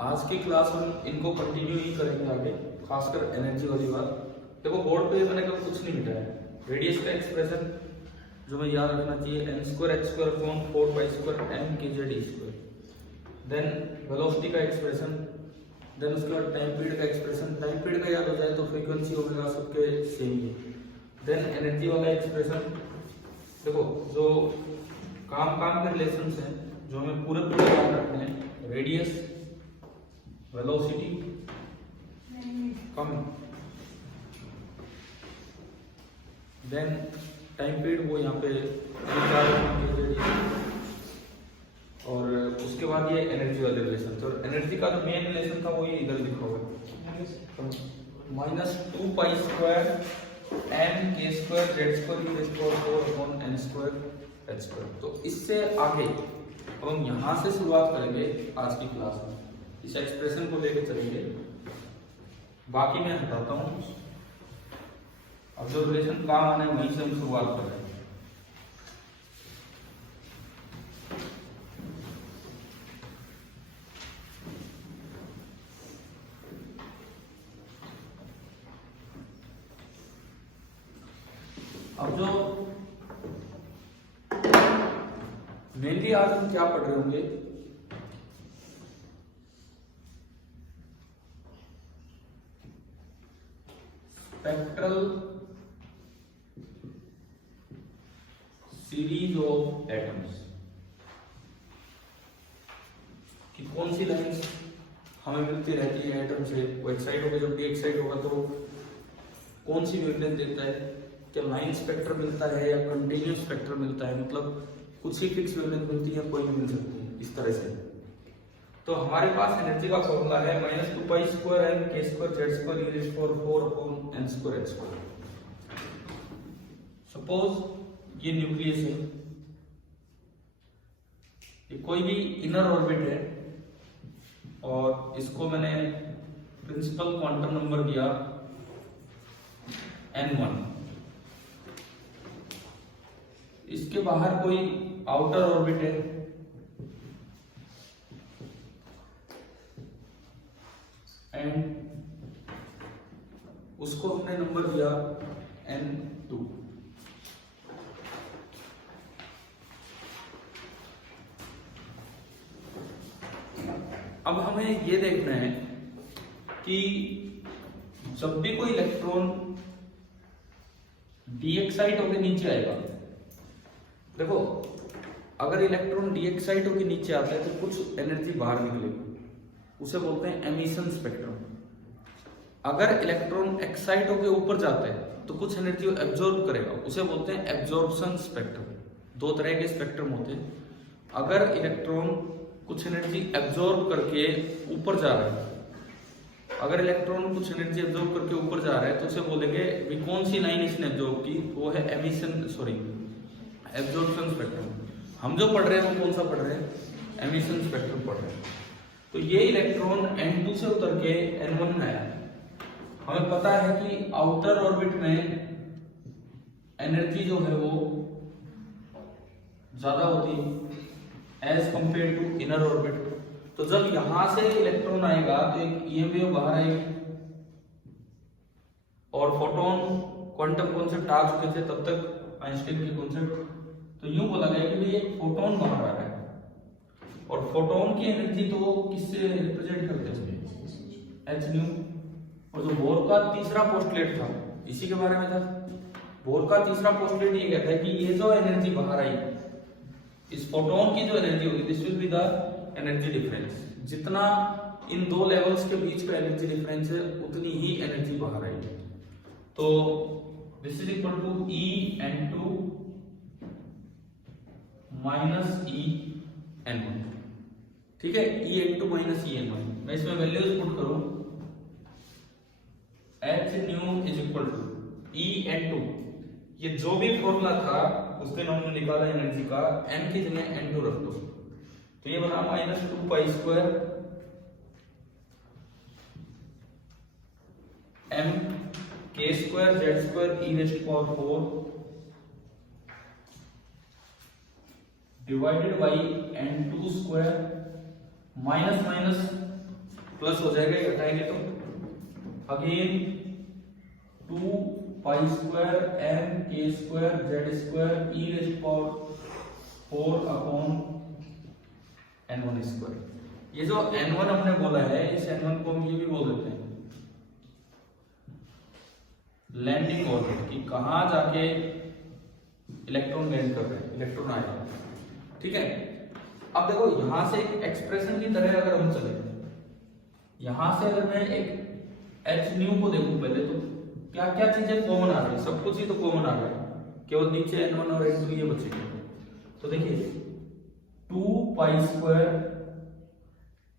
आज की क्लास हम इनको कंटिन्यू ही करेंगे आगे, खासकर एनर्जी वाली बात। देखो बोर्ड पे मैंने कभी कुछ नहीं मिटाया। रेडियस का एक्सप्रेशन जो मैं याद रखना चाहिए, n square x square upon 4 pi square m k z square. Then velocity का एक्सप्रेशन, देन उसके बाद टाइम पीरियड का एक्सप्रेशन। टाइम पीरियड का याद हो जाए तो फ्रीक्वेंसी ओमेगा सबके सेम ही। देन एनर्जी वाला एक्सप्रेशन। देखो जो काम के रिलेशंस हैं जो हमें पूरे याद रखने हैं, रेडियस, वेलोसिटी, कम, देन टाइम पीरियड वो यहाँ पे और उसके बाद ये एनर्जी वाले रिलेशन। और एनर्जी का जो मेन रिलेशन था वो ये इधर लिखा हुआ है, -2 pi square m k square z square 4 upon n square h square. तो इससे आगे अब हम यहाँ से शुरुआत करेंगे आज की क्लास में, इस एक्सप्रेशन को लेकर चलेंगे, बाकी मैं हटाता हूँ। अब जो रिलेशन काम आना है वहीं से हम शुरुआत कर रहे हैं। अब जो मेनली आज हम क्या पढ़ रहे होंगे, स्पेक्ट्रल सीरीज ऑफ एटम्स कि कौन सी लाइंस हमें मिलती रहती है एटम से, वो एक्साइट होगा, जब भी एक्साइट होगा तो कौन सी वेवलेंथ देता है, क्या लाइन स्पेक्ट्रम मिलता है या कंटिन्यूस स्पेक्ट्रम मिलता है, मतलब कुछ ही फिक्स वेवलेंथ मिलती है, कोई नहीं मिल सकती, इस तरह से। तो हमारे पास एनर्जी का फॉर्मूला है -2 pi square m k square z square e power 4 upon n square h square. Suppose ये न्यूक्लियस है, ये कोई भी इनर ऑर्बिट है और इसको मैंने प्रिंसिपल क्वांटम नंबर दिया n1। इसके बाहर कोई आउटर ऑर्बिट है एंड उसको हमने नंबर दिया n2। अब हमें ये देखना है कि जब भी कोई इलेक्ट्रॉन डीएक्साइट होकर नीचे आएगा, देखो अगर इलेक्ट्रॉन डीएक्साइट होकर नीचे आता है तो कुछ एनर्जी बाहर निकलेगी, उसे बोलते हैं एमिशन स्पेक्ट्रम। अगर इलेक्ट्रॉन एक्साइट होकर ऊपर जाता है तो कुछ एनर्जी एब्जॉर्ब करेगा, उसे बोलते हैं एब्जॉर्प्शन स्पेक्ट्रम। दो तरह के स्पेक्ट्रम होते हैं। अगर इलेक्ट्रॉन कुछ एनर्जी एब्जॉर्ब करके ऊपर जा रहा है, अगर इलेक्ट्रॉन कुछ एनर्जी एब्जॉर्ब करके ऊपर जा रहा है तो उसे बोलेंगे भी कौन सी लाइन इसने एब्जॉर्ब की, वो है एब्जॉर्प्शन स्पेक्ट्रम। हम जो पढ़ रहे हैं वो कौन सा पढ़ रहे हैं, एमिशन स्पेक्ट्रम पढ़ रहे हैं। तो ये इलेक्ट्रॉन n2 से उतर के n1 में आया। हमें पता है कि आउटर ऑर्बिट में एनर्जी जो है वो ज्यादा होती है as compare to inner orbit. तो जब यहां से इलेक्ट्रॉन आएगा तो एक ईएम वेव बाहर आएगी और फोटोन क्वांटम कॉन्सेप्ट आ चुके थे तब तक, आइंस्टाइन की कॉन्सेप्ट। तो यूं बोला गया कि ये फोटोन बाहर आ रहा है और फोटोन की एनर्जी तो किससे रिप्रेजेंट करते हैं, एच न्यू। और जो बोर का तीसरा पोस्टुलेट था इसी के बारे में था। बोर का तीसरा पोस्टुलेट ये कहता है कि ये जो एनर्जी बाहर आई, इस फोटोन की जो एनर्जी होगी, this will be the energy difference. जितना इन दो लेवल्स के बीच का एनर्जी डिफरेंस है उतनी ही एनर्जी बाहर आएगी। तो this is equal to E(n2) - E(n1)। ठीक है, E(n2) - E(n1)। मैं इसमें वैल्यूज पुट करूं, h nu is equal to E(n2), ये जो भी फॉर्मूला था उस दिन हमने निकाला एनर्जी का, n की जगह n2 रख दो, तो ये बना -2 पाई स्क्वायर m के square z square e power 4 divided by n2 square minus minus plus हो जाएगा, ये हटाएंगे तो again 2 pi square m k square z square e rays power 4 upon n1 square. ये जो n1 हमने बोला है, इस n1 को हम ये भी बोल देते हैं लैंडिंग ऑर्बिट, कि कहां जाके इलेक्ट्रॉन लैंड कर रहे हैं, इलेक्ट्रॉन आए, ठीक है। अब देखो यहां से एक एक्सप्रेशन की तरह अगर हम चले, यहां से अगर मैं एक एच न्यू को देखूं पहले, तो क्या क्या चीजें कॉमन आ रही है, सब कुछ ही तो कॉमन आ रहा है, केवल नीचे n1 और n2 ये बचेंगे। तो देखिए 2 pi square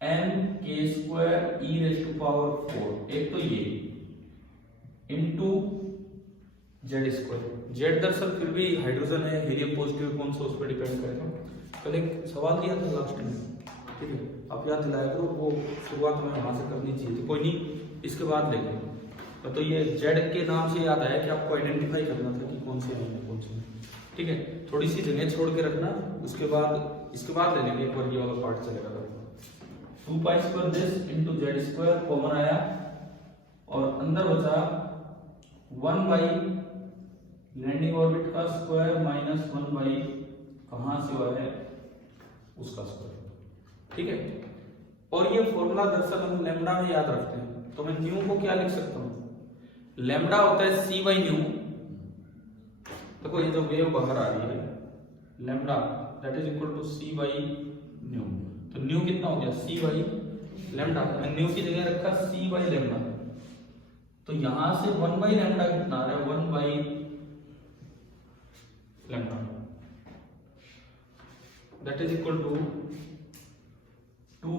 m k square e raise to power 4, एक तो ये इनटू जेड स्क्वायर। जेड दरअसल फिर भी हाइड्रोजन है, हीलियम पॉजिटिव, कौन सा उस पर डिपेंड करेगा। कल एक सवाल दिया था लास्ट में, ठीक है, आप याद दिलाया करो, वो शुरुआत में वहां से करनी चाहिए थी, कोई नहीं, इसके बाद लेंगे। तो ये जेड के नाम से याद आया कि आपको आइडेंटिफाई करना था कि कौन से है कौन से, ठीक है। थोड़ी सी जगह छोड़ के रखना, इसके बाद ले लेंगे, एक बार ये वाला पार्ट चलेगा। 2 pi square this into Z square common आया, और अंदर बचा 1 बाई लैंडिंग ऑर्बिट का स्क्वायर माइनस 1 बाई कहां से हुआ है उसका स्क्वायर, ठीक है। और ये फॉर्मूला दरअसल हम लैम्डा में याद रखते हैं, तो मैं न्यू को क्या लिख सकता हूं, लैम्डा होता है सी बाई न्यू। देखो ये जो वेव बाहर आ रही है, lambda that is equal to c by nu, तो न्यू कितना हो गया, सी बाई लैम्डा। मैं न्यू की जगह रखा सी बाई लैम्डा, तो यहां से 1 बाई लैम्डा कितना आ रहा है, 1 by lambda, that is equal to 2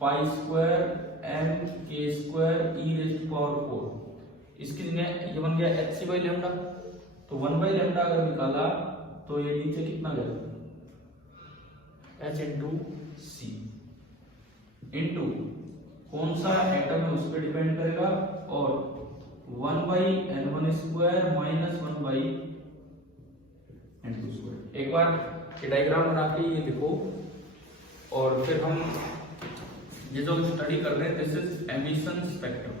pi square m k square e raise to power 4। इसकी जगह ये बन गया एच सी बाई लैम्डा, तो 1 बाई लैम्डा अगर निकाला तो ये नीचे कितना गया, एच इंटू सी, इंटू कौन सा एटम है उस पर डिपेंड करेगा, और 1 by n1 square minus 1 by n2 square. एक बार ये डायग्राम बना के ये लिखो, और फिर हम ये जो स्टडी कर रहे हैं, दिस इज एमिशन स्पेक्ट्रम।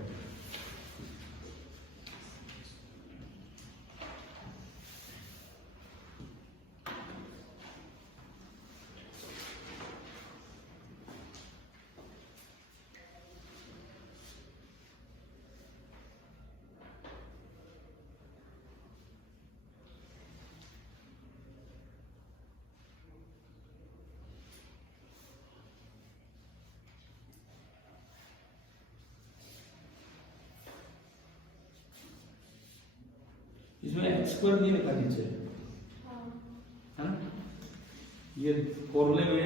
इसमें एच स्क्वायर नहीं लिखा नीचे, है ना, ये फॉर्मूले में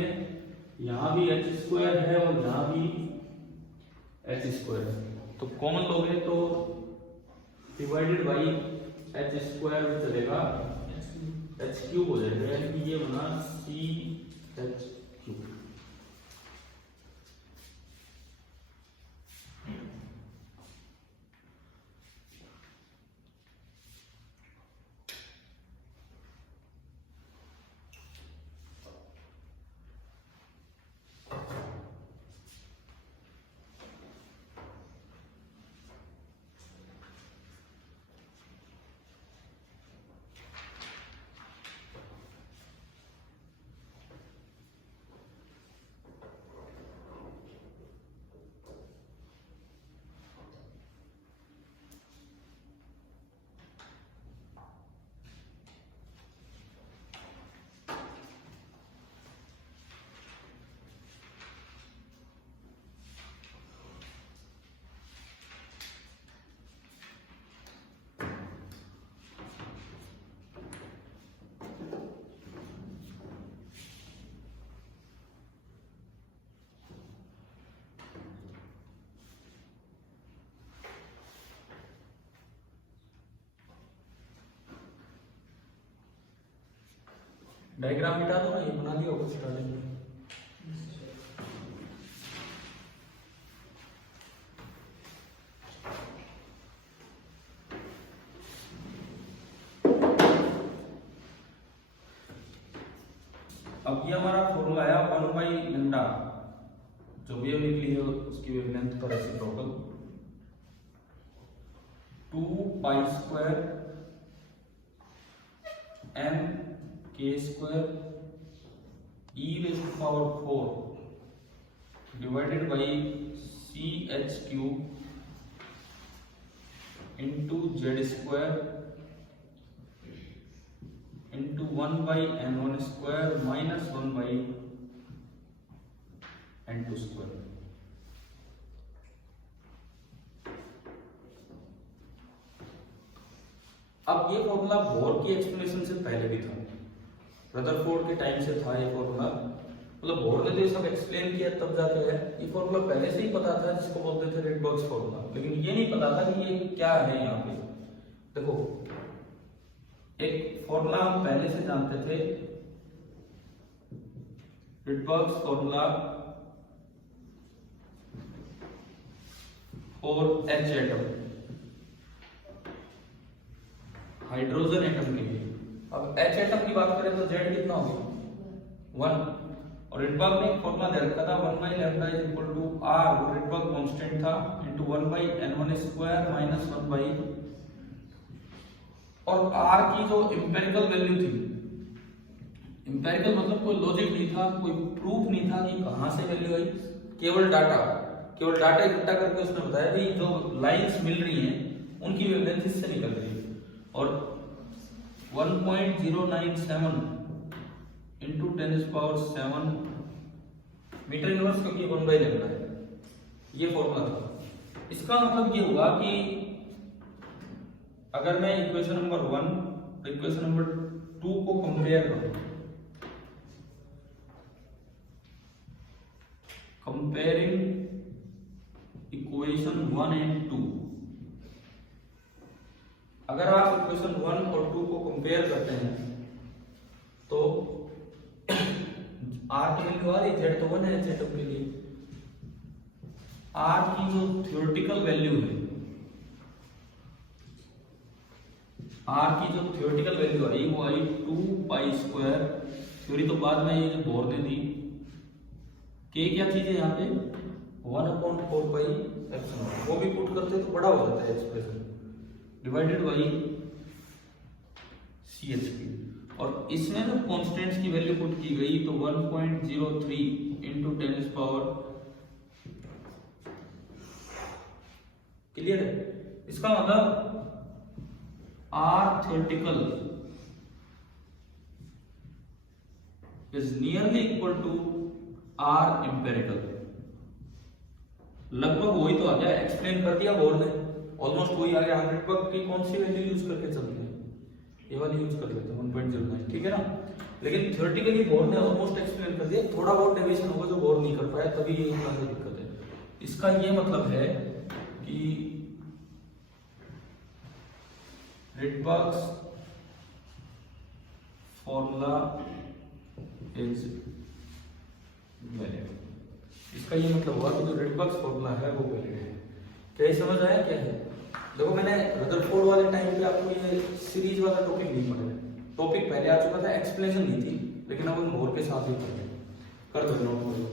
यहाँ भी एच स्क्वायर है और यहाँ भी एच स्क्वायर है, तो कॉमन लोगे तो डिवाइडेड बाई एच स्क्वायर में चलेगा, एच क्यूब हो जाएगा, यानी कि ये बना सी एच क्यूब। डायग्राम मिटा दो ना, ये बना दिया होगा स्टार्टिंग में। अब ये हमारा फॉर्मूला आया 1 बाई लैम्डा, जो वेव निकली है उसकी वेवलेंथ का reciprocal 2 pi square m k square e raised to power 4 divided by c h cube into z square into 1 by n1 square minus 1 by n2 square। अब ये formula bore की explanation से पहले भी था, रदरफोर्ड के time से था ये फॉर्मूला, मतलब बोर ने तो सब एक्सप्लेन किया तब जाके है। ये फॉर्मूला पहले से ही पता था, जिसको बोलते थे रेडबर्ग्स फॉर्मूला, लेकिन ये नहीं पता था कि ये क्या है। यहाँ पे देखो एक फॉर्मूला हम पहले से जानते थे, रेडबर्ग्स formula for H atom, hydrogen atom के लिए। अब H एटम की बात करें तो Z कितना होगा 1, और रिडबर्ग ने एक फॉर्मूला दे रखा था 1 by lambda is equal to R, वो रिडबर्ग कांस्टेंट था, into 1 by n1 square minus 1 by, और R की जो एम्पिरिकल वैल्यू थी, एम्पिरिकल मतलब कोई लॉजिक नहीं था, कोई प्रूफ नहीं था कि कहां से वैल्यू आई, केवल डाटा इकट्ठा करके उसने बताया कि जो लाइंस मिल रही हैं उनकी वेवलेंथ इससे निकल रही है, और 1.097 इंटू 10⁻⁷ मीटर इनवर्स, क्योंकि 1 बाई लैम्डा है, ये फॉर्मूला था। इसका मतलब ये हुआ कि अगर मैं इक्वेशन नंबर 1 और इक्वेशन नंबर 2 को कंपेयर करूं, कंपेयरिंग इक्वेशन 1 एंड 2, अगर आप इक्वेशन 1 और 2 को कंपेयर करते हैं तो R की वैल्यू आ रही, Z तो 1 है H एटम के लिए, R की जो थ्योरेटिकल वैल्यू है, R की जो थ्योरेटिकल वैल्यू आई वो आई 2 पाई स्क्वायर, थ्योरी तो बाद में ये जो बोर ने दी, K क्या चीज है यहाँ पे 1/4 पाई एप्सिलॉन, वो भी पुट करते तो बड़ा हो जाता है एक्सप्रेशन, डिवाइडेड बाई CH3, और इसमें जो कांस्टेंट्स की वैल्यू पुट की गई तो 1.03 इंटू 10⁻, क्लियर है। इसका मतलब R theoretical is nearly equal to R empirical, लगभग वही तो आ गया, एक्सप्लेन कर दिया बोर ने, ऑलमोस्ट वही आ गया। 100 की कौन सी वैल्यू यूज करके चलते हैं, ये वाली यूज कर लेते हैं 1.09, ठीक है ना, लेकिन थ्योरेटिकली बोर ने ऑलमोस्ट एक्सप्लेन कर दिया, थोड़ा बहुत डेविएशन होगा जो बोर नहीं कर पाया, तभी ये इतना सा दिक्कत है। इसका ये मतलब है कि रेडबर्ग्स फॉर्मूला इज वैलिड, इसका ये मतलब हुआ कि जो रेडबर्ग्स फॉर्मूला है वो वैलिड है। क्या समझ आया क्या है? देखो मैंने रदरफोर्ड वाले टाइम पे आपको ये सीरीज वाला टॉपिक नहीं पढ़ाया, टॉपिक पहले आ चुका था, एक्सप्लेनेशन नहीं थी, लेकिन अब हम बोर के साथ ही कर दो नोट कर दो।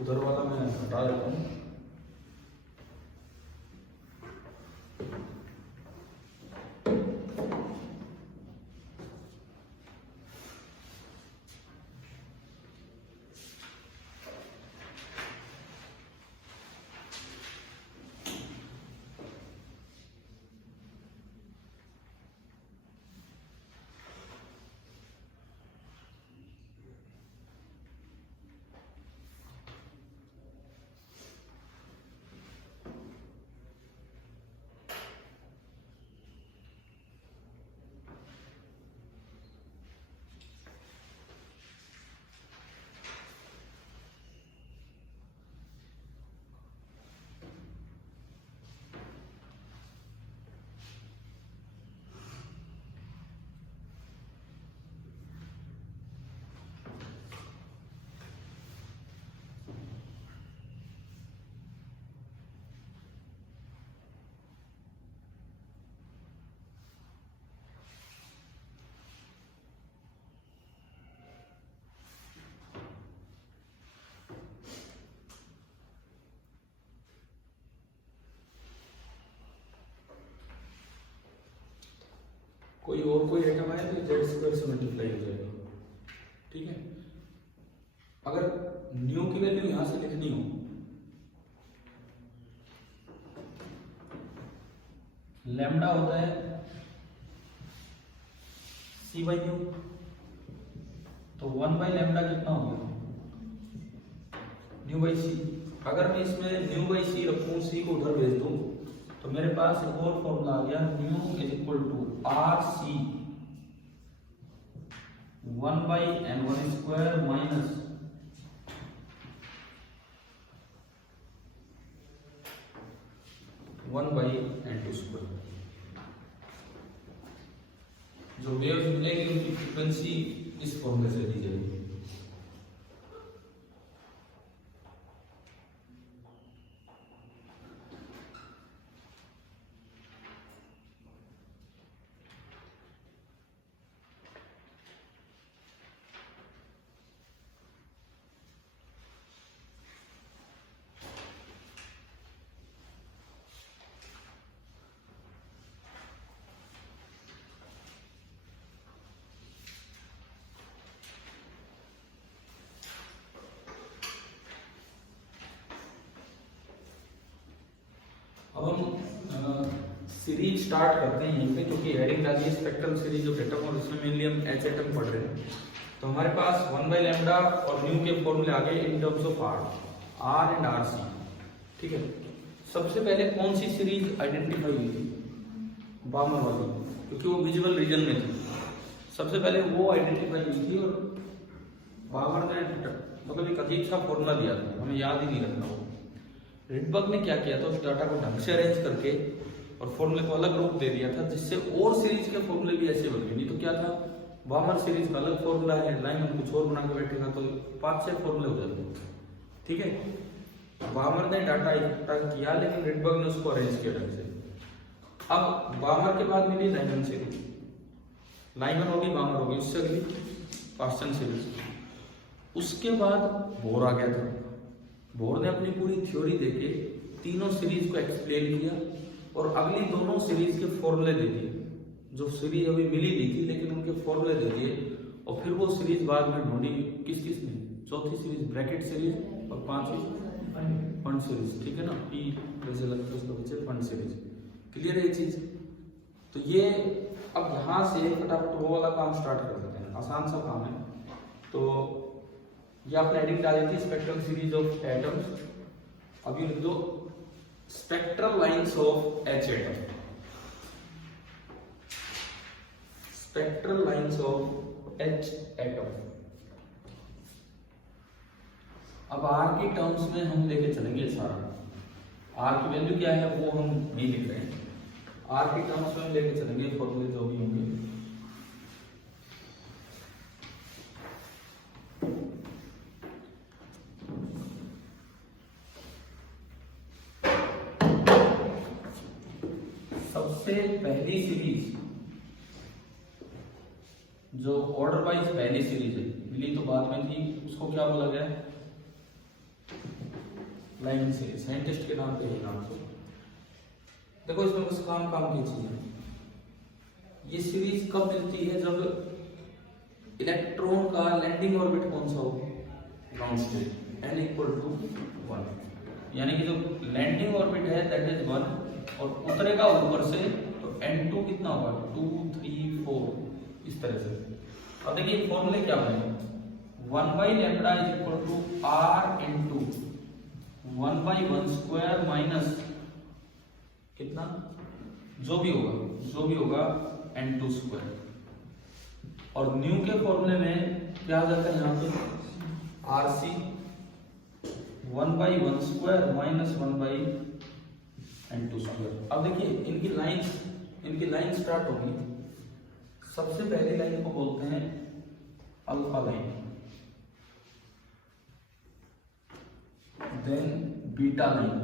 उधर वाला मैं हटा देता हूँ। कोई और कोई आइटम आए तो जेड स्क्वायर से मल्टीप्लाई हो जाएगा, ठीक है। अगर न्यू की वैल्यू यहां से लिखनी हो, लैम्डा होता है सी बाई न्यू, तो 1 बाई लैम्डा कितना हो गया, न्यू बाई सी। अगर मैं इसमें न्यू बाई सी रखूं, सी को उधर भेज दूं, तो मेरे पास एक और फॉर्मूला आ गया, nu is equal to R C 1 by n1 square minus 1 by n2 square. जो वेव्स मिलेगी उनकी फ्रीक्वेंसी इस फॉर्मूले से दी जाएगी। अब हम सीरीज स्टार्ट करते हैं यहीं पे, क्योंकि हेडिंग डाली है स्पेक्ट्रल सीरीज ऑफ एटम और इसमें मेनली हम एच एटम पढ़ रहे हैं। तो हमारे पास 1 बाई लैम्डा और न्यू के फॉर्मूले आ गए in terms of R and R C, ठीक है। सबसे पहले कौन सी सीरीज आइडेंटिफाई हुई थी, बामर वाली, क्योंकि वो विजुअल रीजन में थी। सबसे पहले वो आइडेंटिफाई हुई थी और बामर ने मतलब एक अजीब सा फॉर्मूला दिया था, हमें याद ही नहीं रखना वो। रिडबर्ग ने क्या किया था, उस डाटा को ढंग से अरेंज करके और फॉर्मूले को अलग रूप दे दिया था, जिससे और सीरीज के फॉर्मूले भी ऐसे बन गए। नहीं तो क्या था, बामर सीरीज का अलग फॉर्मूला है, लाइमन कुछ और बना के बैठेगा तो 5-6 फॉर्मूले हो जाते, ठीक है। बामर ने डाटा इकट्ठा किया, लेकिन रिडबर्ग ने उसको अरेंज किया ढंग से। अब बामर के बाद मिली लाइमन सीरीज, लाइमन होगी, बामर होगी, उससे अगली पास्टन सीरीज। उसके बाद बोर आ गया था। बोर ने अपनी पूरी थ्योरी देके तीनों सीरीज को एक्सप्लेन किया और अगली दोनों सीरीज के फॉर्मूले दे दिए। जो सीरीज अभी मिली नहीं थी लेकिन उनके फॉर्मूले दे दिए, और फिर वो सीरीज बाद में ढूंढी किस किस ने, चौथी सीरीज ब्रैकेट सीरीज और 5वीं फंड सीरीज, ठीक है ना, पी वैसे लगता है उसका बच्चे फंड सीरीज। क्लियर है ये चीज। तो ये अब यहाँ से फटाफट वो वाला काम स्टार्ट कर देते हैं, आसान सा काम है। तो ये आपने हेडिंग डाली थी स्पेक्ट्रल सीरीज ऑफ एटम्स, अभी लिख दो spectral lines of H atom, spectral lines of H atom. अब आर की टर्म्स में हम लेके चलेंगे सारा। आर की वैल्यू क्या है वो हम नहीं लिख रहे हैं, आर की टर्म्स में लेके चलेंगे, फॉर्मूले जो भी होंगे। सबसे पहली सीरीज जो ऑर्डर वाइज पहली सीरीज है, मिली तो बाद में थी, उसको क्या बोला गया, लाइमन सीरीज, साइंटिस्ट के नाम पे ही नाम से। देखो इसमें बस काम की चीज है। ये सीरीज कब मिलती है, जब इलेक्ट्रॉन का लैंडिंग ऑर्बिट कौन सा हो, ground state, n equal to 1, यानी कि जो लैंडिंग ऑर्बिट है दैट इज 1 और उतरेगा ऊपर से तो n2 कितना होगा, 2 3 4 इस तरह से। अब देखिए फॉर्मूले क्या बने, 1 by lambda is equal to r into 1 by 1 square minus कितना, जो भी होगा n2 स्क्वायर। और न्यू के फॉर्मूले में क्या आ जाता है यहाँ पे, rc 1 by 1 square minus 1 by n2 square. अब देखिए इनकी लाइन स्टार्ट होगी। सबसे पहली लाइन को बोलते हैं alpha line, then beta line,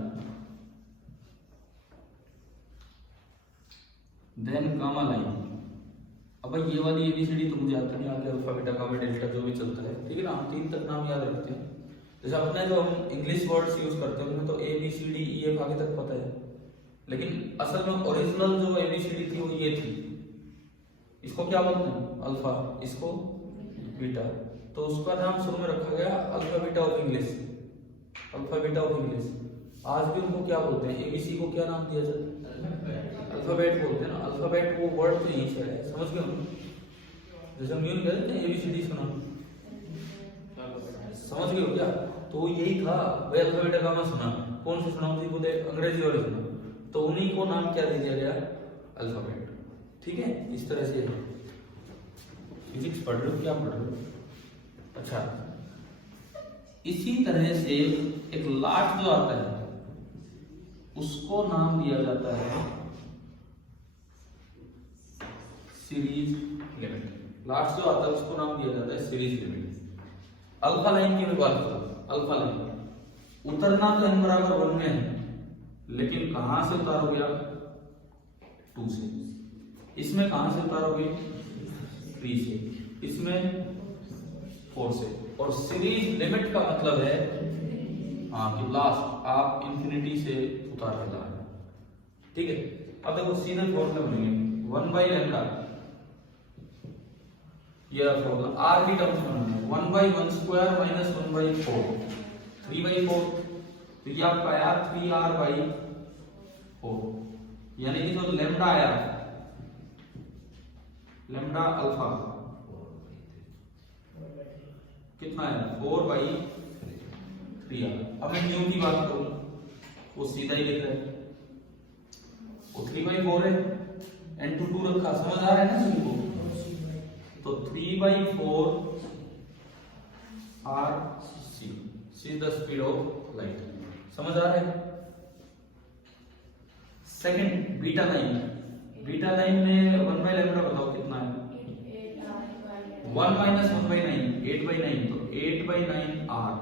then gamma line. अब भाई ये वाली एबीसीडी तो मुझे आता नहीं, आगे अल्फा बीटा गामा डेल्टा जो भी चलता है, ठीक है ना, हम 3 तक नाम याद रखते हैं। जैसे अपने जो हम इंग्लिश वर्ड्स यूज करते हैं उनमें तो A B C D E F आगे तक पता है, लेकिन असल में ओरिजिनल जो एबीसीडी थी वो ये थी, इसको क्या बोलते हैं? अल्फा, इसको बीटा। तो उसका नाम शुरू में रखा गया alpha beta of English, alpha beta of English. आज भी उनको क्या बोलते हैं? एबीसी को क्या नाम दिया जाता है? अल्फाबेट बोलते हैं ना। अल्फाबेट वो वर्ड तो यहीं से है, समझ गए हम? जैसे हम यूं कहते हैं एबीसीडी सुना, समझ गए हो क्या? तो यही था भाई, अल्फाबेट का मैं सुना। कौन से सुना? उसी को अंग्रेजी वाले सुना, तो उन्हीं को नाम क्या दे दिया गया? अल्फाबेट। ठीक है, इस तरह से। फिजिक्स पढ़ रहे हो, क्या पढ़ रहे हो? अच्छा, इसी तरह से एक लास्ट जो आता है उसको नाम दिया जाता है सीरीज लिमिट। लास्ट जो आता है उसको नाम दिया जाता है सीरीज लिमिट। अल्फा लाइन की मैं बात करूं, अल्फा लाइन उतरना तो n बराबर 1 में है, लेकिन कहां से उतारोगे आप? 2 से। इसमें कहां से उतारोगे? 3 से। इसमें 4 से। और सीरीज लिमिट का मतलब है हाँ कि लास्ट आप इंफिनिटी से उतार के ला रहे हैं। ठीक है, अब देखो सीधे फॉर्मूला बनेंगे 1/λ, ये फॉर्मूला आर की टर्म्स में है 1/1² - 1/4, 3/4। तो ये आपका आया 3r/4, यानी कि जो लैम्डा आया, लैम्डा अल्फा कितना है? 4/3r। अब मैं न्यू की बात करूं, वो सीधा ही लिख रहा है, वो 3/4 है, n2 2 रखा, समझ आ रहा है ना सभी को? तो 3/4 r/c, c is the speed of light, समझ आ रहा है? Second beta line, beta line में 1/λ बताओ कितना है? 1 - 1/9, 8/9, तो 8/9r।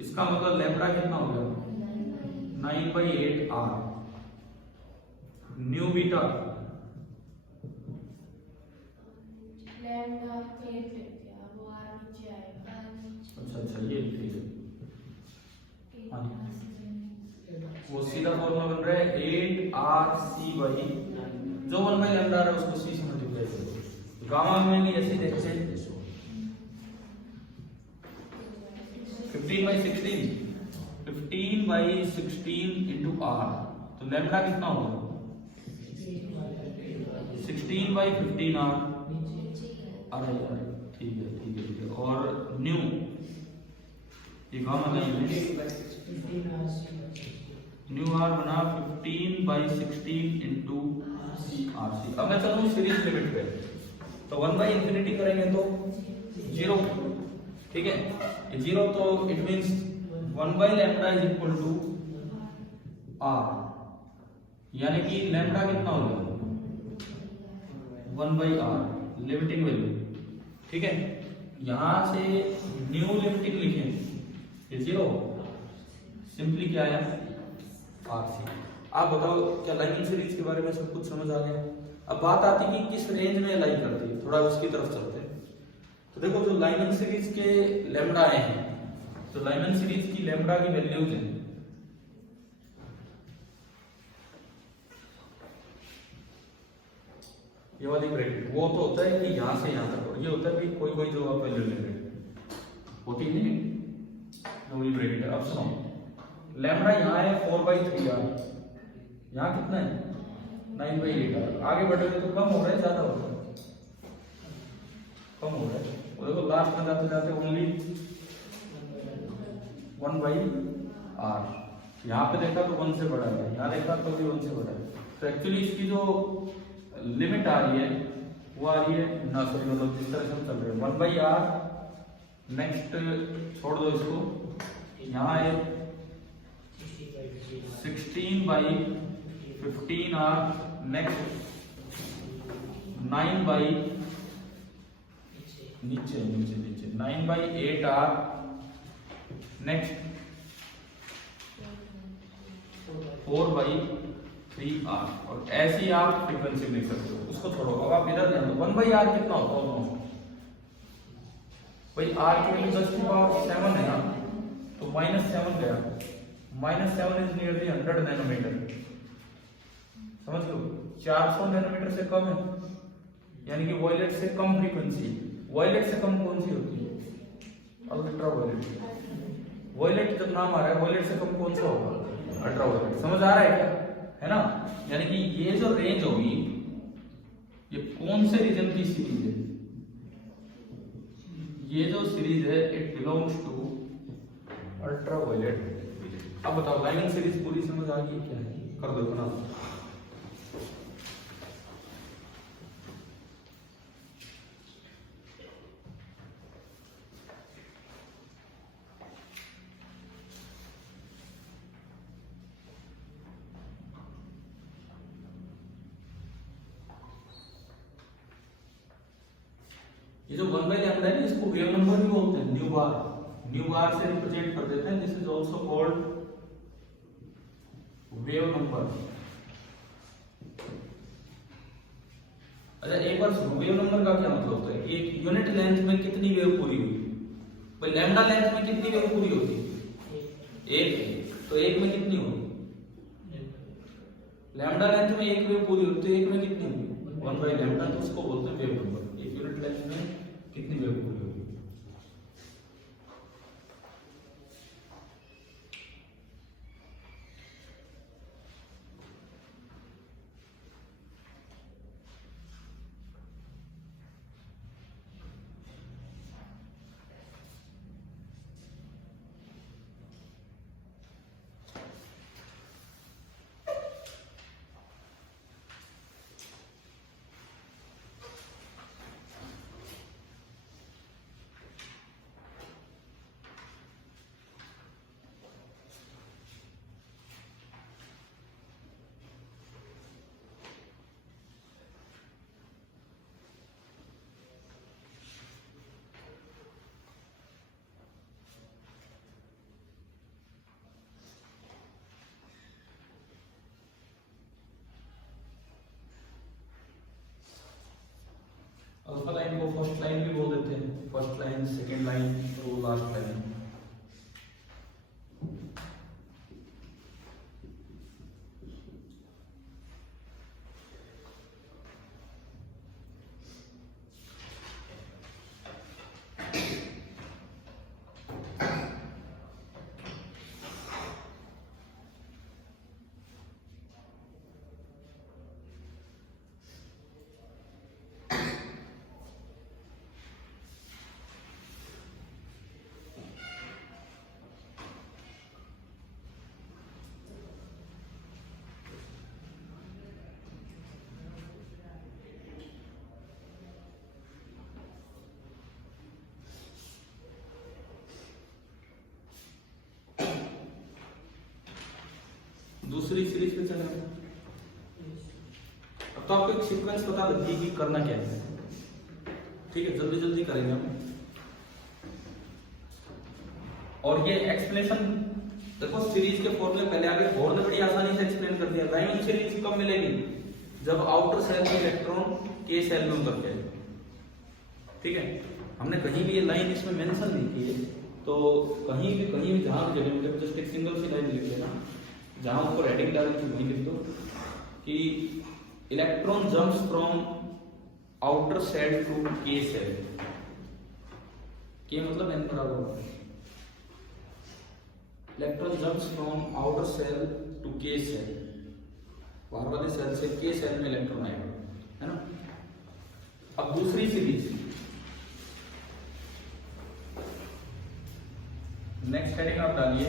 इसका मतलब लैम्डा कितना हो गया? 9/8r। न्यू बीटा अच्छा ये ठीक है, वो सीधा फॉर्मूला बन रहा है 8rc बाई जो 1/λ है उसको c से मल्टीप्लाई करो। गामा में भी ऐसे देखते हैं 15/16, 15/16 into r, तो लैम्डा कितना होगा? 16/15r। अरे यार ठीक है ठीक है ठीक है। और न्यू ये गामा लाइन है, न्यू आर बना 15/16 into rc। अब मैं चलूं सीरीज लिमिट पे, तो 1/∞ करेंगे तो 0, ठीक है? ये 0 तो इट मींस 1/λ = r, यानी कि लैम्डा कितना हो गया? 1/r limiting value. ठीक है, यहां से न्यू लिमिटिंग लिखें, ये 0 सिंपली क्या है? rc। आप बताओ क्या लाइनिंग सीरीज के बारे में सब कुछ समझ आ गया? अब बात आती है कि किस रेंज में लाई करती है, थोड़ा उसकी तरफ चलते हैं। तो देखो जो लाइनिंग सीरीज के लैम्डा आए हैं, तो लाइनिंग सीरीज की लैम्डा की वैल्यूज हैं ये वाली ब्रैकेट, वो तो होता है कि यहां से यहां तक, और ये होता है कि कोई कोई जो आप वैल्यू ले रहे होती है वाली ब्रैकेट। अब सुनो, लैम्डा यहाँ है 4/3r, यहाँ कितना है? 9/8r। आगे बढ़ोगे तो कम हो रहा है ज्यादा हो रहा है? कम हो रहा है। और देखो लास्ट में जाते जाते ओनली 1/r। यहाँ पे देखा तो 1 से बड़ा है, यहाँ देखा तो भी 1 से बड़ा है। तो एक्चुअली इसकी जो लिमिट आ रही है वो आ रही है ना, सॉरी मतलब जिस तरह से हम चल रहे हैं 1/r। नेक्स्ट छोड़ दो इसको, यहाँ है 16/15r। नेक्स्ट 9/, नीचे नीचे नीचे 9/8r। Next 4/3r। और ऐसे ही आप फ्रीक्वेंसी लिख सकते हो, उसको छोड़ो। अब आप इधर ध्यान दो, 1/r कितना होता है? ऑलमोस्ट भाई r की वैल्यू 10⁻7 है ना, तो -7 गया। -7 इज नियरली 100 नैनोमीटर, समझ लो 400 नैनोमीटर से कम है यानी कि वॉयलेट से कम फ्रीक्वेंसी। वॉयलेट से कम कौन सी होती है? Ultra violet. वॉयलेट जब नाम आ रहा है, वॉयलेट से कम कौन सा होगा? Ultraviolet. समझ आ रहा है क्या? है ना? यानी कि ये जो रेंज होगी, ये कौन से रीजन की सीरीज है? ये जो सीरीज है it belongs to ultraviolet. अब बताओ लाइन सीरीज पूरी समझ आ गई क्या है? कर दो बना दो। ये जो 1/λ है ना, इसको वेव नंबर भी बोलते हैं। न्यू बार से रिप्रेजेंट कर देते हैं। This is also called wave number. अच्छा एक बार सुनो, वेव नंबर का क्या मतलब होता है? एक यूनिट लेंथ में कितनी वेव पूरी हुई? भाई लैम्डा लेंथ में कितनी वेव पूरी होती है? एक। तो एक में कितनी होगी? लैम्डा लेंथ में एक वेव पूरी होती है, एक में कितनी होगी? 1/λ। तो उसको बोलते हैं वेव नंबर। एक यूनिट लेंथ में कितनी वेव पूरी होगी? अल्फा लाइन को फर्स्ट लाइन भी बोल देते हैं। फर्स्ट लाइन, सेकेंड लाइन, तो लास्ट लाइन। दूसरी सीरीज पे चले। अब तो आपको एक सीक्वेंस पता लग गई कि करना क्या है। ठीक है, जल्दी जल्दी करेंगे हम। और ये एक्सप्लेनेशन देखो, सीरीज के फॉर्मूले पहले आगे बहुत ने बड़ी आसानी से एक्सप्लेन कर दिया। लाइन सीरीज कब मिलेगी? जब आउटर सेल में इलेक्ट्रॉन के सेल में उतर जाए। ठीक है, हमने कहीं भी ये लाइन इसमें मेंशन नहीं की है, तो कहीं भी जहां भी जगह मतलब जस्ट एक सिंगल सी लाइन लिख लेना, जहां ऊपर हेडिंग डाल के वही लिख दो कि electron jumps from outer shell to K shell. K मतलब एन बराबर होता है। Electron jumps from outer shell to K shell. बाहर वाले सेल से के सेल में इलेक्ट्रॉन आएगा, है ना? अब दूसरी सीरीज, नेक्स्ट हेडिंग आप डालिए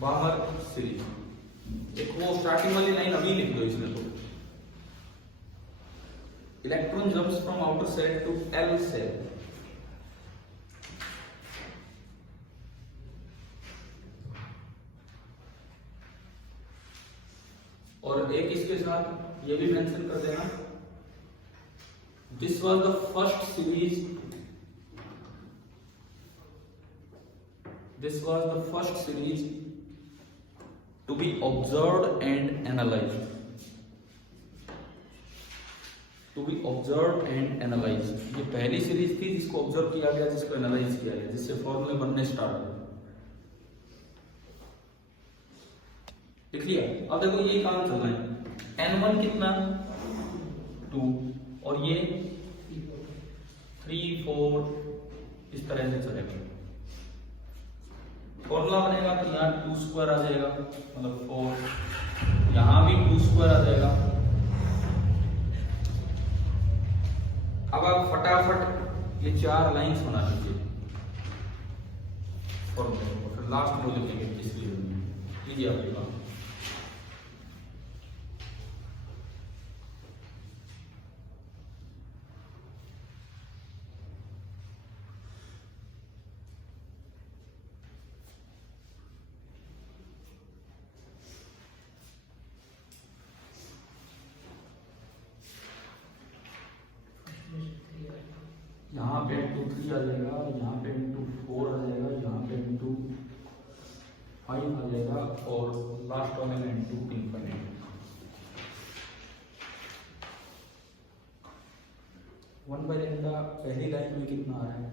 बाहर सीरीज। एक वो स्टार्टिंग वाली लाइन अभी लिख दो इसमें। तो electron jumps from outer shell to L shell. और एक इसके साथ ये भी मेंशन कर देना, this was the first series, this was the first series to be observed and analysed. To be observed and analysed, ये पहली सीरीज थी जिसको ऑब्जर्व किया गया, जिसको एनालाइज किया गया, जिससे फॉर्मूले बनने स्टार्ट हुए। लिख लिया? अब देखो ये काम चल रहा है। N1 कितना? 2, और ये 3 4 इस तरह से चलेगा। फॉर्मूला बनेगा तो यहाँ 2 स्क्वायर आ जाएगा, मतलब 4, यहाँ भी 2 स्क्वायर आ जाएगा। अब आप फटाफट ये 4 लाइंस बना लीजिए फॉर्मूले को, फिर लास्ट में लिखेंगे तीसरी लीजिए आपके पास। यहाँ पे इंटू 3 आ जाएगा, यहाँ पे इंटू 4 आ जाएगा, यहाँ पे इंटू 5 आ जाएगा और लास्ट वाले में इंटू इंफिनिटी। 1 बाई लैम्डा पहली लाइन में कितना आ रहा है?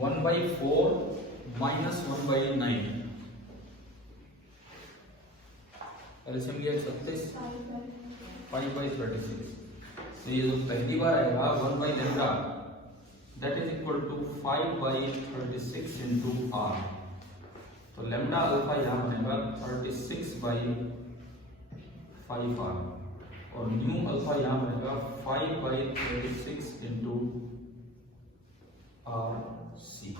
One by 4 minus 1 by 9, LCM लिया 36, 5 बाई 36। तो ये जो पहली बार आएगा 1 by lambda that is equal to 5 by 36 into R. तो लैम्डा अल्फा यहाँ बनेगा 36 बाई 5 आर और न्यू अल्फा यहाँ बनेगा 5 बाई 36 इंटू आर सी।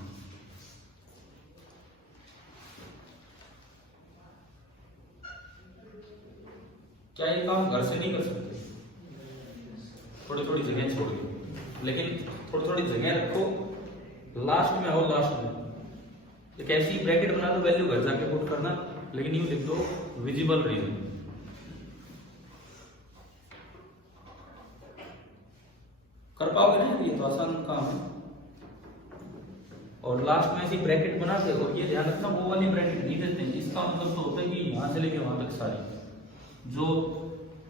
क्या ये काम घर से नहीं कर सकते? थोड़ी थोड़ी जगह छोड़ दो, लेकिन थोड़ी थोड़ी जगह रखो, लास्ट में आओ, लास्ट में एक ऐसी ब्रैकेट बना दो, वैल्यू घर जाके पुट करना, लेकिन यूं लिख दो विजिबल रीजन। कर पाओगे ना? ये तो आसान काम है। और लास्ट में ऐसी ब्रैकेट बना दे, और ये ध्यान रखना वो वाली ब्रैकेट नहीं देते, इसका मतलब तो होता है कि यहां से लेके वहां तक सारी। जो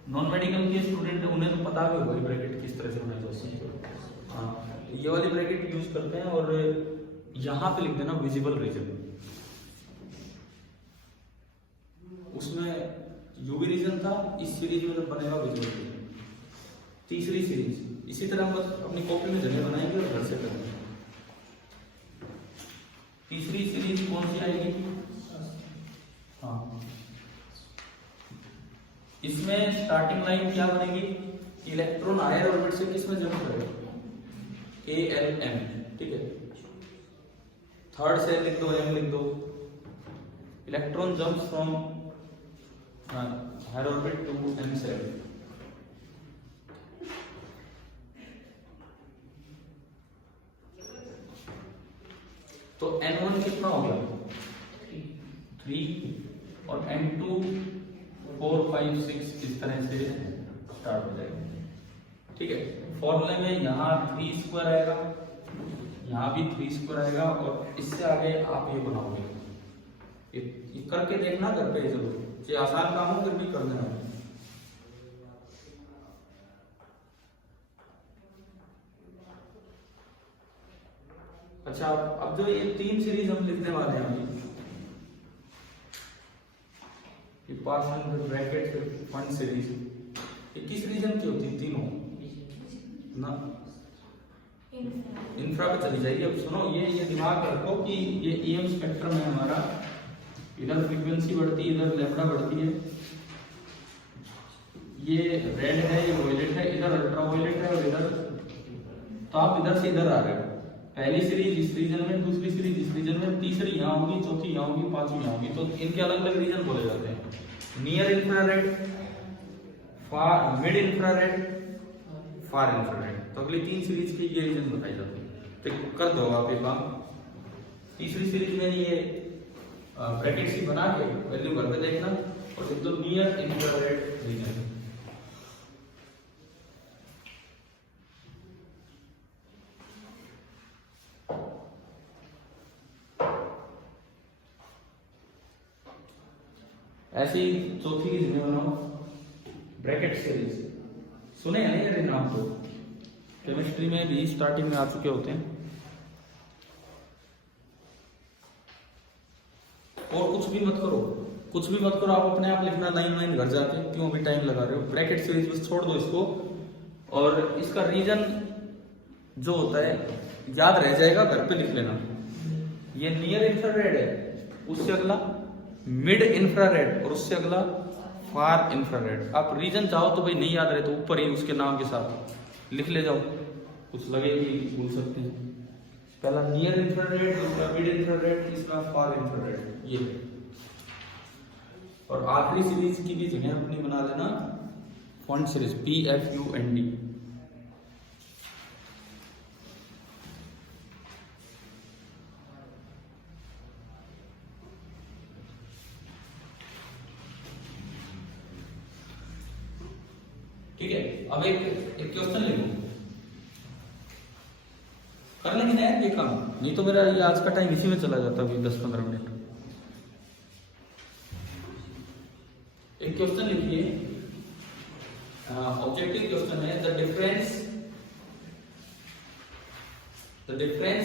नॉन मेडिकल के स्टूडेंट है उन्हें तो पता भी होगा ब्रैकेट किस तरह से होना चाहिए। हाँ, ये वाली ब्रैकेट यूज करते हैं और यहां पे लिख देना विजिबल रीजन। उसमें यूवी रीजन था, इस सीरीज में तो बनेगा विजिबल रीजन। तीसरी सीरीज इसी तरह हम बस अपनी कॉपी में जगह बनाएंगे और घर से करेंगे। तीसरी सीरीज कौन सी आएगी? हाँ, इसमें स्टार्टिंग लाइन क्या बनेगी? इलेक्ट्रॉन हायर ऑर्बिट से किसमें जंप करेगा? ALM, ठीक है। थर्ड से लिख दो, M लिख दो। Electron jump from higher orbit to M shell. तो N1 कितना हो गया? 3 और N2 4 5 6 इस तरह से स्टार्ट हो जाएगा, ठीक है। फॉर्मूले में यहाँ 3 स्क्वायर आएगा, यहाँ भी 3 स्क्वायर आएगा और इससे आगे आप ये बनाओगे। ये करके देखना घर पे जरूर, ये आसान काम हो फिर भी कर देना। अच्छा, अब जो ये 3 सीरीज हम लिखने वाले हैं अभी, ये पार्शियल ब्रैकेट फंड सीरीज, ये किस रीजन की होती है? तीनों ना इंफ्रा पे चली जाइए। अब सुनो, ये दिमाग रखो कि ये EM स्पेक्ट्रम है हमारा, इधर फ्रीक्वेंसी बढ़ती है, इधर लैम्डा बढ़ती है। ये रेड है, ये वॉयलेट है, इधर अल्ट्रा वॉयलेट है और इधर, तो आप इधर से इधर आ रहे हो। पहली सीरीज इस रीजन में, दूसरी सीरीज इस रीजन में, तीसरी यहाँ होगी, चौथी यहाँ होगी, पांचवी यहाँ होगी। तो इनके अलग अलग रीजन बोले जाते हैं। नियर इंफ्रारेड, फार, मिड इंफ्रारेड, फार इंफ्रारेड। तो अगली 3 सीरीज की ये रीजन बताई जाती है। तो कर दो आप ये काम। तीसरी सीरीज में ये ब्रैकेट सी बना के वैल्यू घर पे देखना और लिख दो नियर इंफ्रारेड रीजन। ऐसी चौथी की जगह बनाओ ब्रैकेट सीरीज। सुने हैं ये नाम? तो केमिस्ट्री में भी स्टार्टिंग में आ चुके होते हैं। और कुछ भी मत करो, कुछ भी मत करो, आप अपने आप लिखना लाइन घर जाके, क्यों अभी टाइम लगा रहे हो। ब्रैकेट सीरीज बस छोड़ दो इसको, और इसका रीजन जो होता है याद रह जाएगा, घर पे लिख लेना। ये नियर इंफ्रारेड है, उससे अगला मिड इंफ्रारेड, और उससे अगला फार इंफ्रारेड। आप रीजन चाहो तो भाई नहीं याद रहे तो ऊपर ही उसके नाम के साथ लिख ले जाओ, कुछ लगे कि भूल सकते हैं। पहला नियर इंफ्रारेड, दूसरा मिड इंफ्रारेड, तीसरा फार इंफ्रारेड, ये। और आखिरी सीरीज की भी जगह अपनी बना देना फॉन्ट सीरीज PFUND। ठीक है, अब एक क्वेश्चन लिखो, कर लेंगे ना ये काम, नहीं तो मेरा ये आज का टाइम इसी में चला जाता है 10-15 मिनट। एक क्वेश्चन लिखिए, ऑब्जेक्टिव क्वेश्चन है, the difference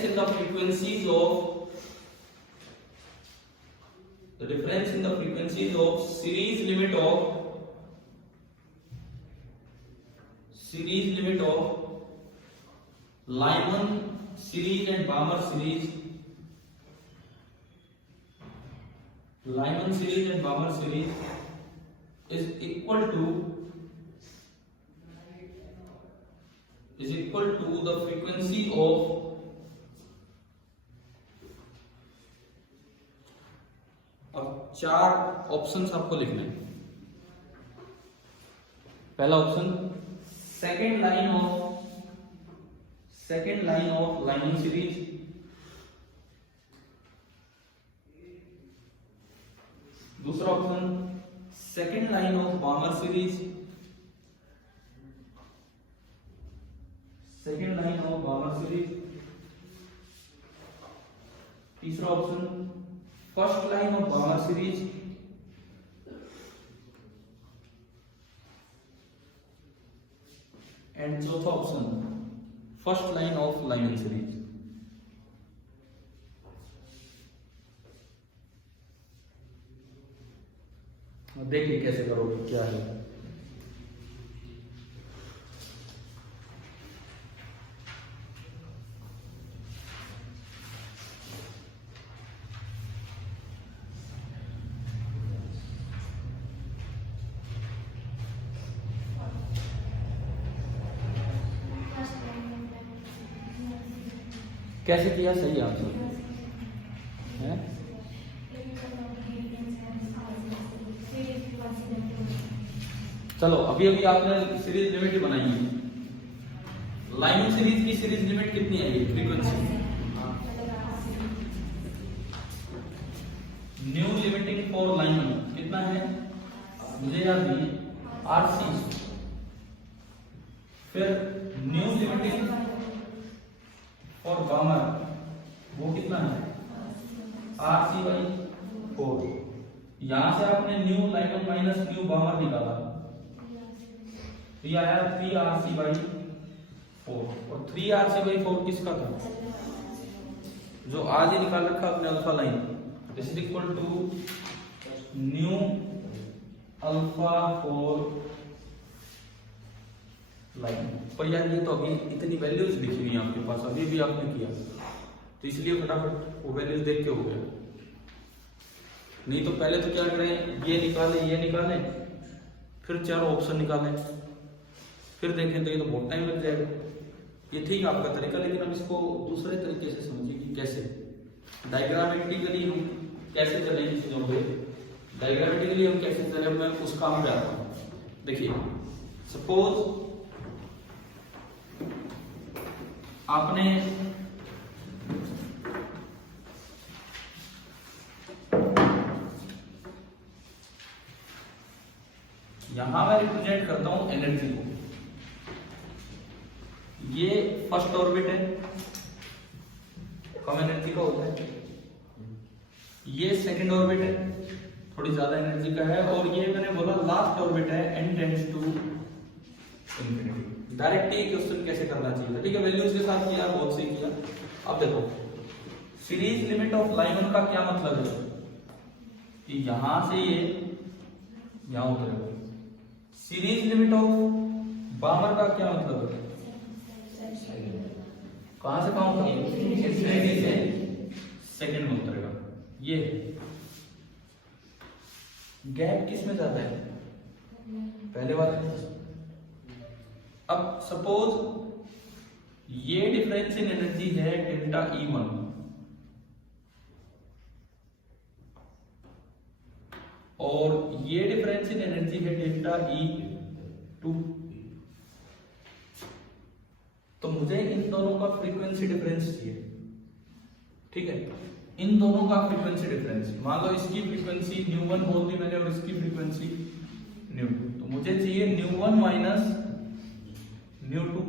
in the frequencies of series limit of Lyman series and Balmer series, Lyman series and Balmer series is equal to the frequency of अब 4 ऑप्शंस आपको लिखने हैं। पहला option second line of Lyman series, दूसरा option second line of Balmer series, तीसरा option first line of Balmer series, and चौथा option first line of Lyman series. देखिए कैसे करोगे, क्या है। कैसे किया, सही आंसर है। चलो अभी आपने सीरीज लिमिट बनाई है। लाइमन सीरीज की सीरीज लिमिट कितनी है, ये frequency. New limiting for Lyman कितना है मुझे याद नहीं, RC। फिर न्यू लिमिटिंग फॉर बामर वो कितना है, RC/4। यहां से आपने न्यू लाइमन माइनस न्यू बामर निकाला, तो ये आया 3RC/4। और 3RC/4 किसका था, जो आज ही निकाल रखा अपने alpha line. This is equal to nu alpha 4 line. पर यार ये तो अभी इतनी वैल्यूज लिखी हुई है आपके पास, अभी भी आपने किया, तो इसलिए फटाफट वो वैल्यूज देख के हो गया। नहीं तो पहले तो क्या करें, ये निकाले, फिर 4 ऑप्शन निकालें, फिर देखें, तो ये तो बहुत टाइम लग जाएगा। ये ठीक है आपका तरीका, लेकिन हम इसको दूसरे तरीके से समझिए कि कैसे डायग्रामेटिकली हम कैसे चले इन चीजों पे। डायग्रामेटिकली हम कैसे चले, मैं उस काम पे आता हूँ। देखिए सपोज आपने यहां मैं रिप्रेजेंट करता हूं एनर्जी को। ये फर्स्ट ऑर्बिट है, कम एनर्जी का होता है। ये सेकंड ऑर्बिट है, थोड़ी ज्यादा एनर्जी का है। और ये मैंने बोला लास्ट ऑर्बिट है, n tends to infinity. Direct ये क्वेश्चन कैसे करना चाहिए, ठीक है। वैल्यूज के साथ किया, बहुत सही किया। अब देखो सीरीज लिमिट ऑफ लाइमन का क्या मतलब है। कि यहां से ये यहां उतरेगा। सीरीज लिमिट ऑफ बामर का क्या मतलब है? कहां से कहां उतरेगा? सीरीज से सेकंड में उतरेगा। ये गैप किस में ज्यादा है? पहले वाले। अब सपोज ये डिफरेंस इन एनर्जी है डेल्टा E1 और ये डिफरेंस इन एनर्जी है डेल्टा E2, तो मुझे इन दोनों का फ्रीक्वेंसी डिफरेंस चाहिए। ठीक है, इन दोनों का फ्रीक्वेंसी डिफरेंस, मान लो इसकी फ्रीक्वेंसी ν1 बोल दी मैंने और इसकी फ्रीक्वेंसी ν2, तो मुझे चाहिए ν1 माइनस ν2।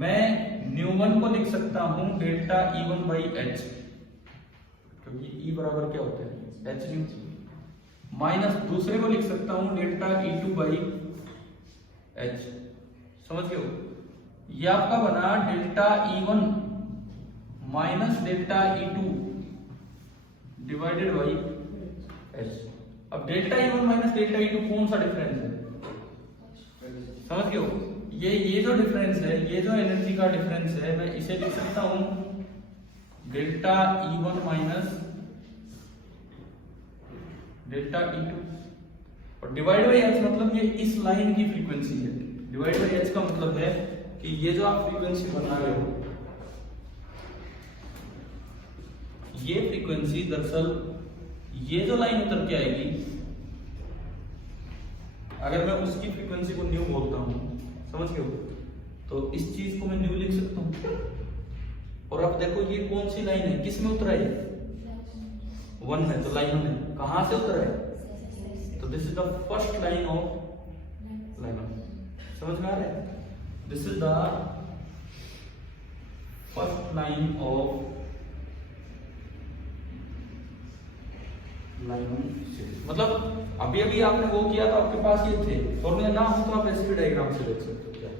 मैं ν1 को लिख सकता हूं डेल्टा E1 बाई एच, क्योंकि E बराबर क्या होता है? H new. माइनस दूसरे को लिख सकता हूं डेल्टा E2 बाई एच। समझ गए हो? ये आपका बना delta E1 minus delta E2 divided by h. अब delta E1 minus delta E2 कौन सा डिफरेंस है? समझ गए हो? ये जो डिफरेंस है, ये जो एनर्जी का डिफरेंस है, मैं इसे लिख सकता हूं delta E1 minus delta E2 और डिवाइड बाई एच, मतलब ये इस लाइन की फ्रीक्वेंसी है। डिवाइड बाई एच का मतलब है कि ये जो आप फ्रीक्वेंसी बना रहे हो, ये फ्रीक्वेंसी दरअसल ये जो लाइन उतर के आएगी, अगर मैं उसकी फ्रीक्वेंसी को न्यू बोलता हूं, समझ गए हो, तो इस चीज को मैं न्यू लिख सकता हूं। और अब देखो ये कौन सी लाइन है, किस में उतरा है? 1 में। तो लाइन में कहां से उतरा है? तो this is the first line of line. समझ में आ रहा है? This is the first line of मतलब अभी अभी आपने वो किया तो आपके पास ये थे, फॉर्मूला ना हो तो आप ऐसे भी डायग्राम से देख सकते हो। क्या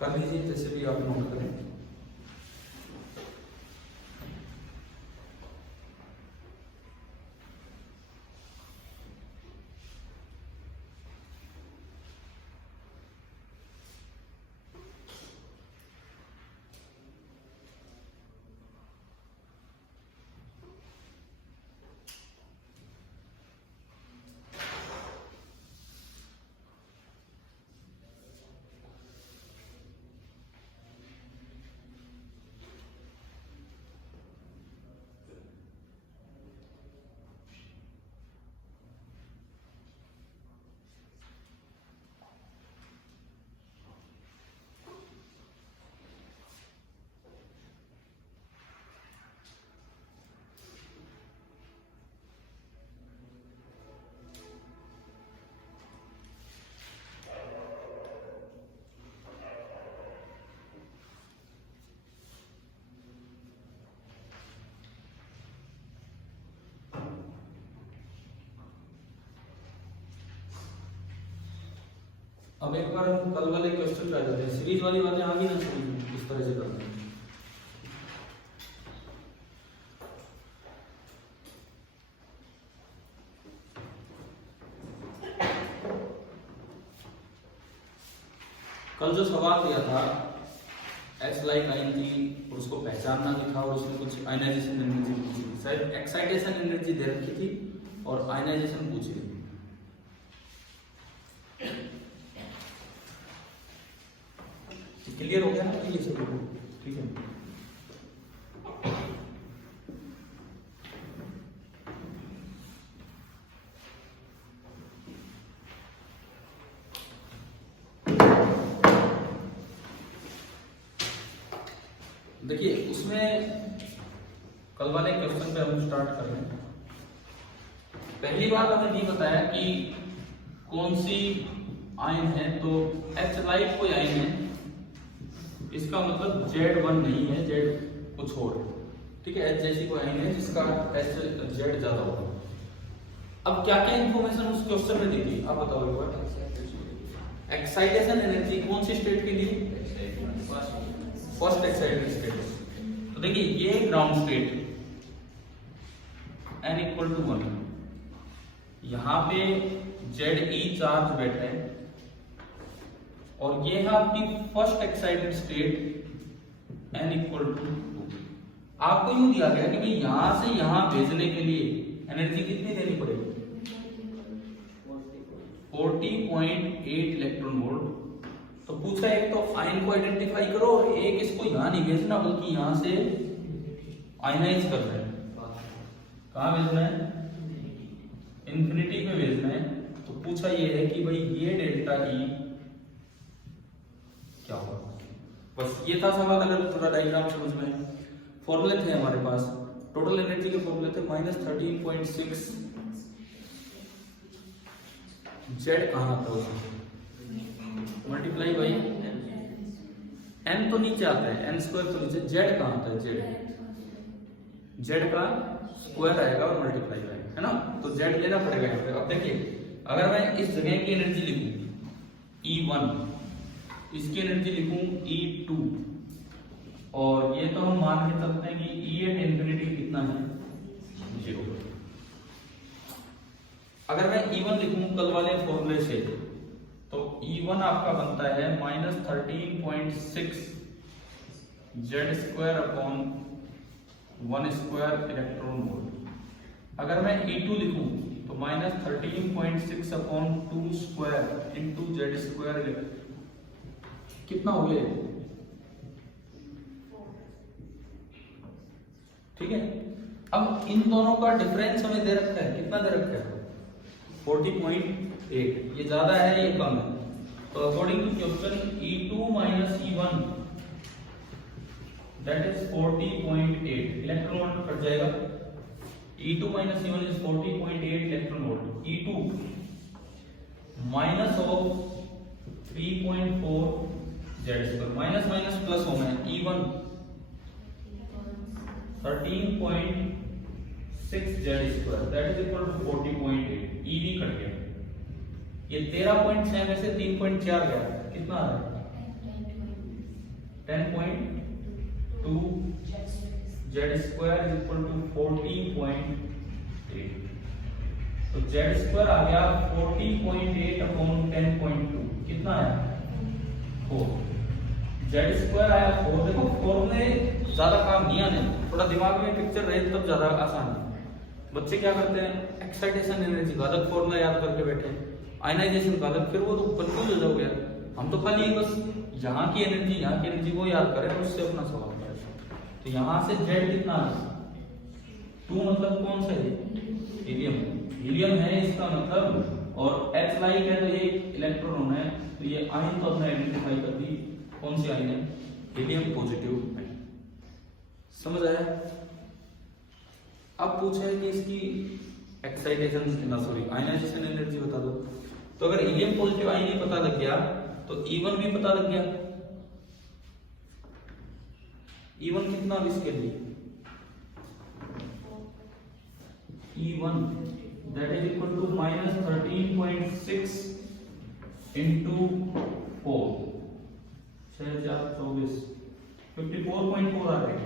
कर लीजिए, जैसे भी आप नोट करें। अब एक बार हम कल वाले क्वेश्चन ट्राई करते हैं। सीरीज वाली बातें आ गई ना, इस तरह से करते हैं। कल जो सवाल दिया था, एक्स लाइक लाइन थी और उसको पहचानना भी था, और उसमें कुछ आयनाइजेशन एनर्जी पूछी थी, शायद एक्साइटेशन एनर्जी दे रखी थी और आयनाइजेशन पूछी थी। क्लियर हो गया ना? ये सब ठीक है। देखिए उसमें कल वाले क्वेश्चन पे हम स्टार्ट कर रहे हैं। पहली बात हमें ये बताया कि कौन सी आयन है, तो H लाइक कोई आयन है, इसका मतलब Z1 नहीं है, Z कुछ और है। ठीक है, H जैसी कोई आयन है जिसका Z ज्यादा होगा। अब क्या क्या इंफॉर्मेशन उस क्वेश्चन में दी थी आप बताओ एक बार। एक्साइटेशन एनर्जी कौन सी स्टेट के लिए? First excited state. तो देखिए ये ground state n equal to 1, यहाँ पे Ze चार्ज बैठे हैं और ये है आपकी first excited state n equal to 2। आपको यूं दिया गया कि भाई यहां से यहां भेजने के लिए एनर्जी कितनी देनी पड़ेगी, 40.8 इलेक्ट्रॉन वोल्ट। तो पूछा एक तो आयन को आइडेंटिफाई करो और एक इसको यहां नहीं भेजना बल्कि यहां से आयनाइज करना है। कहां भेजना है, इंफिनिटी पे भेजना है। तो पूछा ये है कि भाई ये डेल्टा ई क्या होगा, बस ये था सवाल। अगर थोड़ा डायग्राम समझ में, फॉर्मूले थे हमारे पास, टोटल एनर्जी के फॉर्मूले थे -13.6 जेड कहां आता है उसमें मल्टीप्लाई बाई एन, तो नीचे आता है एन स्क्वायर, तो नीचे जेड कहां आता है, जेड का स्क्वायर आएगा और मल्टीप्लाई आएगा, है ना। तो जेड लेना पड़ेगा यहाँ पे। अब देखिए अगर मैं इस जगह की एनर्जी लिखूं E1, इसकी एनर्जी लिखूं E2, और ये तो हम मान के चलते हैं कि E एट इंफिनिटी कितना है, 0। अगर मैं E1 लिखूं कल वाले फॉर्मूले से, तो E1 आपका बनता है -13.6 Z square upon 1 square electron volt. अगर मैं E2 लिखूं तो -13.6 upon 2 square into Z square, कितना हो गया, ठीक है। अब इन दोनों का डिफरेंस हमें दे रखा है, कितना दे रखा है, 40.8। ये ज्यादा है ये कम है, तो according to question E2 minus E1 that is 40.8 electron volt कट जाएगा। E2 minus E1 is 40.8 electron volt. E2 minus of 3.4 Z square, minus minus plus होना है, E1 13.6 Z square that is equal to 40.8। EV कट गया, ये 13.6 में से 3.4 गया, कितना आ रहा है, 10.2 Z square is equal to 40.8। तो जेड स्क्वायर आ गया 40.8 अपॉन 10.2, कितना आया, 4। जेड स्क्वायर आया 4। देखो 4 में ज्यादा काम नहीं आने, थोड़ा दिमाग में पिक्चर रहे तब ज्यादा आसान है। बच्चे क्या करते हैं, एक्साइटेशन एनर्जी का अलग फॉर्मूला याद करके बैठे, आयनाइजेशन का अलग, फिर वो तो कंफ्यूज हो जाओगे। हम तो खाली बस यहाँ की एनर्जी को याद करें और उससे अपना सवाल करें। तो यहाँ से जेड कितना है, 2 मतलब कौन सा है, हीलियम है इसका मतलब, और H लाइक है तो ये इलेक्ट्रॉन है, तो ये आयन तो अपने आइडेंटिफाई कर दी, कौन सी आयन है, हीलियम पॉजिटिव आयन। समझ आया। अब पूछा है कि इसकी एक्साइटेशन आयनाइजेशन एनर्जी बता दो। तो अगर हीलियम पॉजिटिव आयन ही पता लग गया तो E1 भी पता लग गया। E1 कितना इसके लिए, E1 that is equal to -13.6 into 4, 6,424, 54.4 आ रहा है।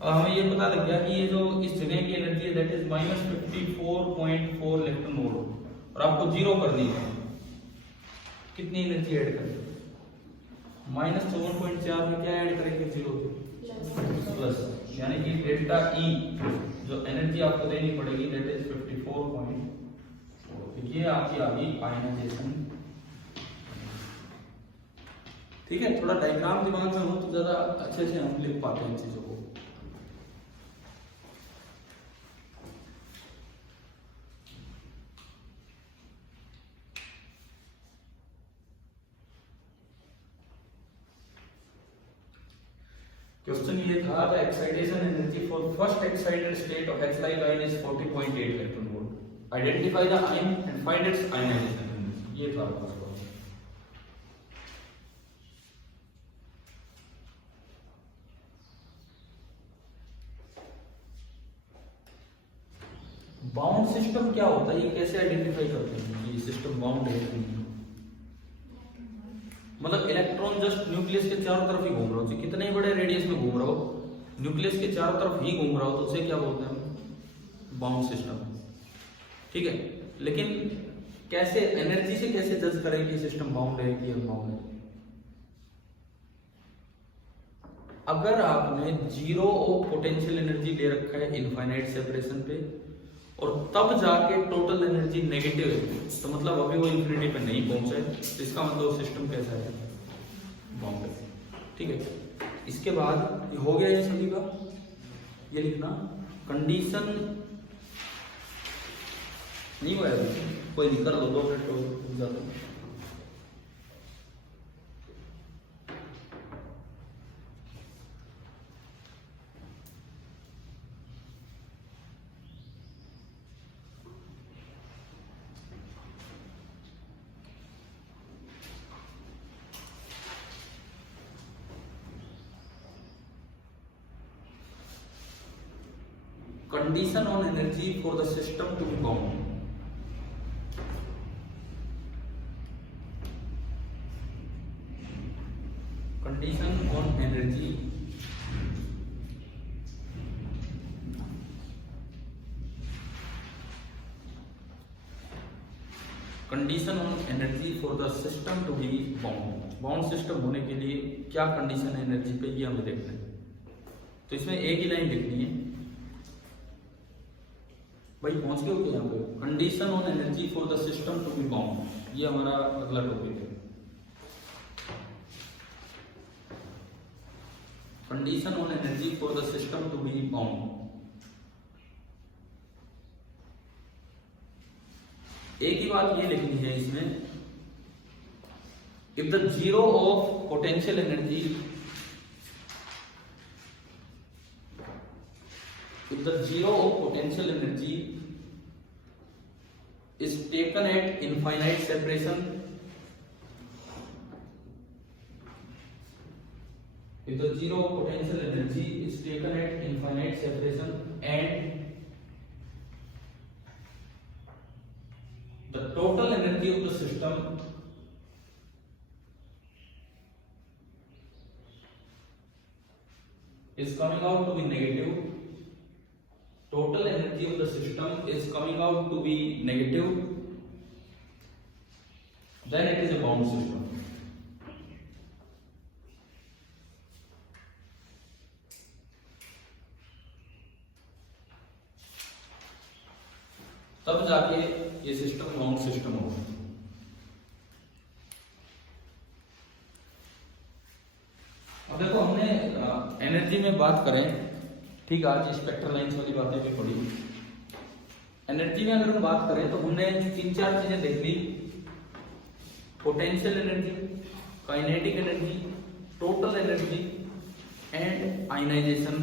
हमें ये पता लग गया कि ये जो इस जगह की एनर्जी है दैट इज -54.4 इलेक्ट्रॉन वोल्ट, और आपको 0 करनी है, कितनी एनर्जी ऐड करनी है, -54.4 में क्या ऐड करेंगे, 0 प्लस, यानी कि डेल्टा ई जो एनर्जी आपको देनी पड़ेगी दैट इज 54.4। ये आपकी आ गई आयनाइजेशन। ठीक है, थोड़ा डायग्राम दिमाग में हो तो ज्यादा अच्छे से हम लिख पाते हैं इन चीजों को। क्वेश्चन ये था, the excitation energy for first excited state of H like ion is 40.8 electron volt. Identify the ion and find its ionisation energy. ये था आपका बाउंड सिस्टम। क्या होता है, ये कैसे आइडेंटिफाई करते हैं ये सिस्टम बाउंड है, मतलब इलेक्ट्रॉन जस्ट न्यूक्लियस के चारों तरफ ही घूम रहा हो, कितने बड़े रेडियस में घूम रहा हो, न्यूक्लियस के चारों तरफ ही घूम रहा हो तो उसे क्या बोलते हैं? Bound system. ठीक है, लेकिन कैसे एनर्जी से कैसे जज करें कि सिस्टम बाउंड है कि अनबाउंड है? अगर आपने जीरो ऑफ पोटेंशियल एनर्जी ले रखा है इनफाइनाइट सेपरेशन पे और तब जाके टोटल एनर्जी नेगेटिव है तो मतलब अभी वो इंफिनिटी पे नहीं पहुंचा है, तो इसका मतलब सिस्टम कैसा है? बाउंड है। ठीक है, इसके बाद ये हो गया ये सभी का, ये लिखना कंडीशन नहीं हुआ है, कोई नहीं, कर लो 2 मिनट हो जाता है। Condition on energy for the system to be bound. Condition on energy for the system to be bound. Bound system होने के लिए क्या कंडीशन है एनर्जी पे, ये हमें देखना है। तो इसमें एक ही लाइन लिखनी है भाई, पहुंच गए हो क्या यहाँ पे? Condition on energy for the system to be bound, ये हमारा अगला टॉपिक है। Condition on energy for the system to be bound. एक ही बात ये लिखनी है इसमें, if the zero of potential energy, if the zero of potential energy is taken at infinite separation, if the zero of potential energy is taken at infinite separation and the total energy of the system is coming out to be negative, total energy of the system is coming out to be negative, then it is a bound system. तब जाके ये system bound system होगा। अब देखो हमने energy में बात करें, ठीक है, आज स्पेक्ट्रल लाइंस वाली बातें भी पढ़ी। एनर्जी में अगर हम बात करें तो हमने 3-4 चीजें देख ली, potential energy, kinetic energy, total energy and ionisation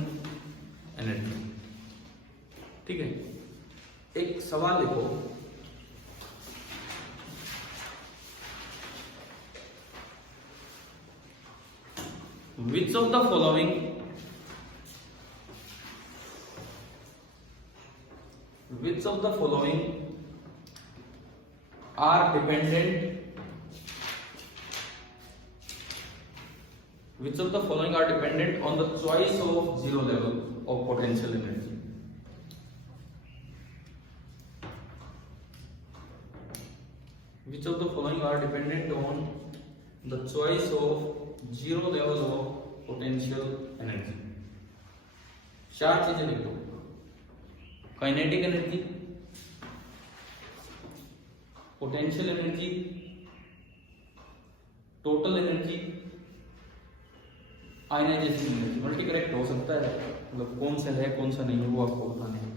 energy. ठीक है, एक सवाल लिखो, which of the following are dependent, which of the following are dependent on the choice of zero level of potential energy? Which of the following are dependent on the choice of zero level of potential energy? 4 चीजें लिख दो, kinetic energy, potential energy, total energy, ionisation energy. Multi correct हो सकता है, मतलब कौन सा है कौन सा नहीं है वो आपको बताना है।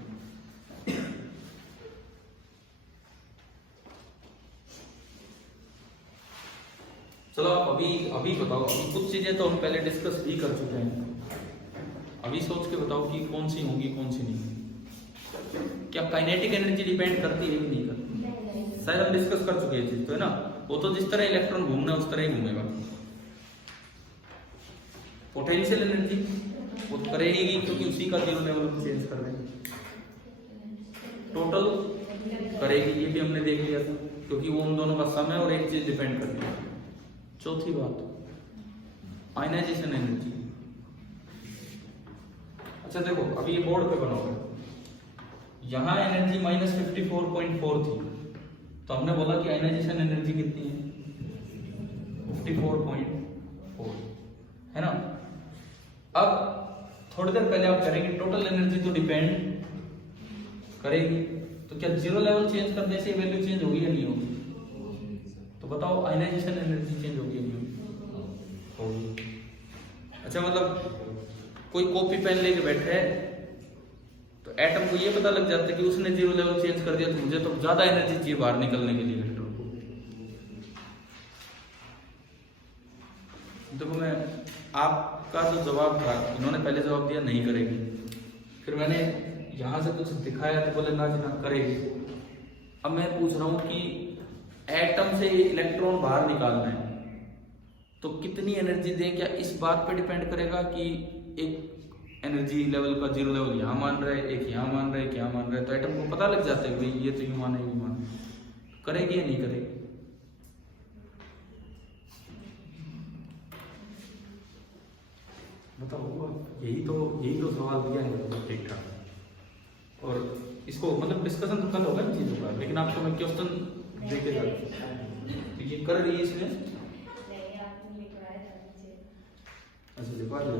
चलो आप अभी बताओ, अभी कुछ चीजें तो हम पहले डिस्कस भी कर चुके हैं, अभी सोच के बताओ कि कौन सी होंगी कौन सी नहीं। क्या काइनेटिक एनर्जी डिपेंड करती है कि नहीं करती? शायद हम डिस्कस कर चुके हैं, तो है ना, वो तो जिस तरह इलेक्ट्रॉन घूमना है उस तरह ही घूमेगा। पोटेंशियल एनर्जी वो करेगी क्योंकि उसी का जीरो लेवल हम चेंज कर रहे हैं। टोटल करेगी, ये भी हमने देख लिया था, क्योंकि वो उन दोनों का सम है और एक चीज डिपेंड करती है। चौथी बात, आयनाइजेशन एनर्जी, अच्छा देखो अभी ये बोर्ड पे बना हुआ है, यहाँ एनर्जी -54.4 थी, तो हमने बोला कि आयनाइजेशन एनर्जी कितनी है 54.4 है ना। अब थोड़ी देर पहले आप करेंगे टोटल एनर्जी तो डिपेंड करेगी, तो क्या जीरो लेवल चेंज करने से वैल्यू चेंज होगी या नहीं होगी? तो बताओ आयनाइजेशन एनर्जी चेंज होगी या नहीं होगी? अच्छा मतलब कोई कॉपी पेन लेके बैठे है तो एटम को ये पता लग जाता है कि उसने जीरो लेवल चेंज कर दिया, तो मुझे तो ज्यादा एनर्जी चाहिए बाहर निकलने के लिए इलेक्ट्रॉन को। देखो मैं आपका जो जवाब था, इन्होंने पहले जवाब दिया नहीं करेगी, फिर मैंने यहां से कुछ दिखाया तो बोले ना जी ना करेगी। अब मैं पूछ रहा हूं कि एटम से इलेक्ट्रॉन बाहर निकालना है तो कितनी एनर्जी दें? क्या इस बात पे डिपेंड करेगा कि एक एनर्जी लेवल का जीरो लेवल यहाँ मान रहा है, एक यहाँ मान रहा है, एक यहाँ मान रहा है, तो एटम को पता लग जाता है कि भाई ये तो यूं माना यूं माना, करेगी या नहीं करेगी? बताओ, यही तो सवाल दिया है ठीक ठाक। और इसको मतलब डिस्कशन तो कल होगा इन चीजों का, लेकिन आपको मैं क्वेश्चन देके जाऊँ ये कर रही है इसमें। अच्छा लिखवा दो,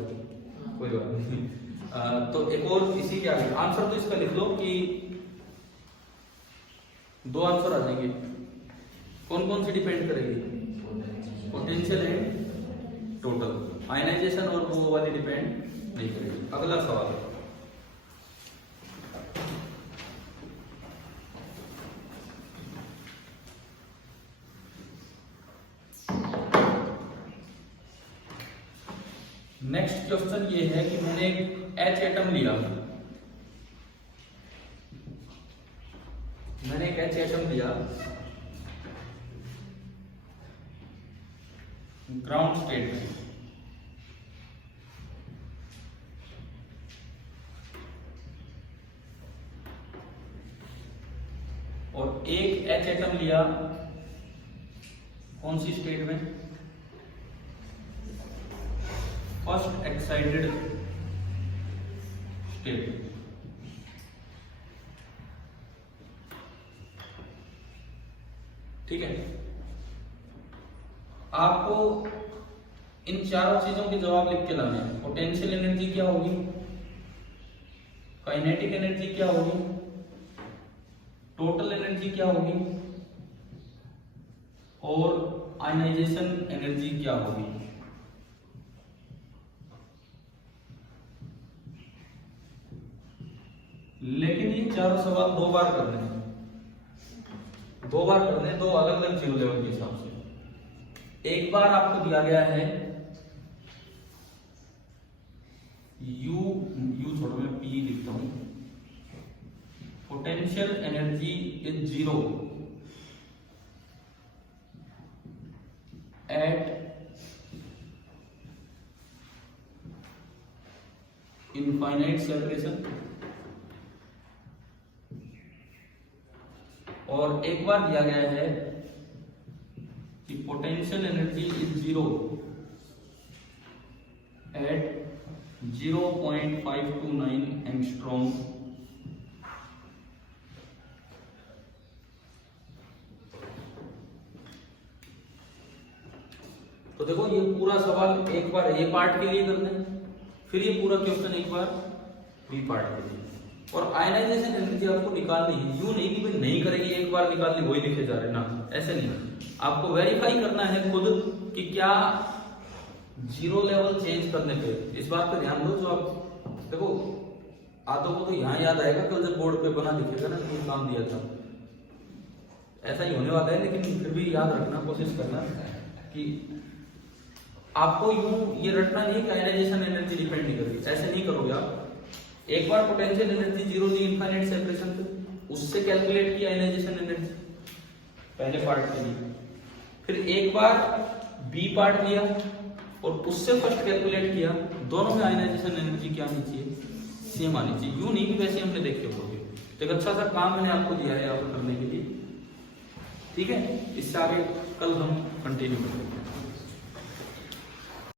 कोई बात नहीं। तो एक और इसी के आगे आंसर तो इसका लिख लो कि दो आंसर आ जाएंगे, कौन कौन सी डिपेंड करेगी? Potential and total. आयनाइजेशन और वो वाली डिपेंड नहीं करेगी। अगला सवाल, नेक्स्ट क्वेश्चन ये है कि मैंने एक H एटम लिया, ग्राउंड स्टेट में, और एक H एटम लिया कौन सी स्टेट में? First excited state. ठीक है, आपको इन चारों चीजों के जवाब लिख के लाने हैं। पोटेंशियल एनर्जी क्या होगी, काइनेटिक एनर्जी क्या होगी, टोटल एनर्जी क्या होगी, और आयनाइजेशन एनर्जी क्या होगी। लेकिन ये चारों सवाल दो बार करने हैं, दो अलग अलग जीरो लेवल के हिसाब से। एक बार आपको दिया गया है यू छोड़ो, मैं पी लिखता हूं, potential energy is zero at infinite separation, और एक बार दिया गया है कि potential energy is zero at 0.529 angstrom. तो देखो ये पूरा सवाल एक बार ए पार्ट के लिए करना है, फिर ये पूरा क्वेश्चन एक बार बी पार्ट के लिए। और आयनाइजेशन एनर्जी आपको निकालनी है, यूं नहीं कि भाई नहीं करेगी एक बार निकालनी वही लिखे जा रहे ना, ऐसे नहीं। आपको वेरीफाई करना है खुद कि क्या जीरो लेवल चेंज करने पे, इस बात पे ध्यान दो। जो आप देखो आधों को तो यहाँ याद आएगा, कल जब बोर्ड पे बना दिखेगा ना कि काम दिया था, ऐसा ही होने वाला है। लेकिन फिर भी याद रखना, कोशिश करना कि आपको यूं ये रटना नहीं कि आयनाइजेशन एनर्जी डिपेंड नहीं करेगी, ऐसे नहीं करोगे आप। एक बार पोटेंशियल एनर्जी जीरो दी इनफाइनाइट सेपरेशन पे, उससे कैलकुलेट किया आयनाइजेशन एनर्जी पहले पार्ट के लिए, फिर एक बार बी पार्ट लिया और उससे फर्स्ट कैलकुलेट किया। दोनों में आयनाइजेशन एनर्जी क्या आनी चाहिए, सेम आनी चाहिए, यूं नहीं कि वैसे हमने देख के बोलोगे। तो एक अच्छा सा काम मैंने आपको दिया है आप करने के लिए, ठीक है। इससे आगे कल हम कंटिन्यू करेंगे।